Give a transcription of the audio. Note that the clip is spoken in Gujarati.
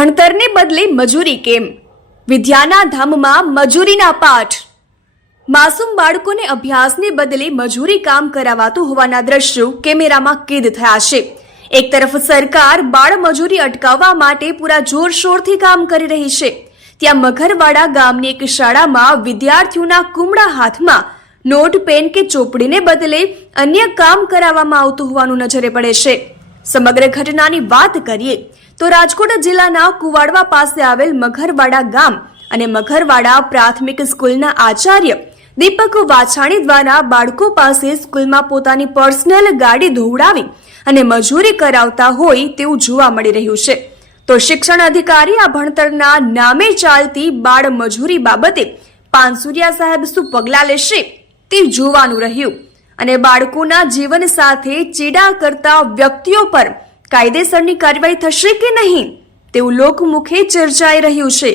ભણતરને બદલે મજૂરી કેમ? વિદ્યાના ધામમાં મજૂરીના પાઠ. માસૂમ બાળકોને અભ્યાસને બદલે મજૂરી કામ કરાવાતું હોવાના દ્રશ્યો કેમેરામાં કેદ થયા છે. એક તરફ સરકાર બાળ મજૂરી અટકાવવા માટે પૂરા જોરશોરથી કામ કરી રહી છે, ત્યાં મઘરવાડા ગામની એક શાળામાં વિદ્યાર્થીઓના કુમળા હાથમાં નોટ, પેન કે ચોપડીને બદલે અન્ય કામ કરાવવામાં આવતું હોવાનું નજરે પડે છે. સમગ્ર ઘટનાની વાત કરીએ તો રાજકોટ જિલ્લાના કુવાડવા પાસે આવેલ મઘરવાડા ગામ અને મઘરવાડા પ્રાથમિક સ્કૂલના આચાર્ય દીપક વાછાણી દ્વારા બાળકો પાસે સ્કૂલમાં પોતાની પર્સનલ ગાડી ધોવડાવી અને મજૂરી કરાવતા હોય તેવું જોવા મળી રહ્યું છે. તો શિક્ષણ અધિકારી આ ભણતરના નામે ચાલતી બાળ મજૂરી બાબતે પાનસુરિયા સાહેબ શું પગલાં લેશે તે જોવાનું રહ્યું અને બાળકોના જીવન સાથે ચેડા કરતા વ્યક્તિઓ પર કાયદેસરની કાર્યવાહી થશે કે નહીં તેવું લોકમુખે ચર્ચાઈ રહ્યું છે.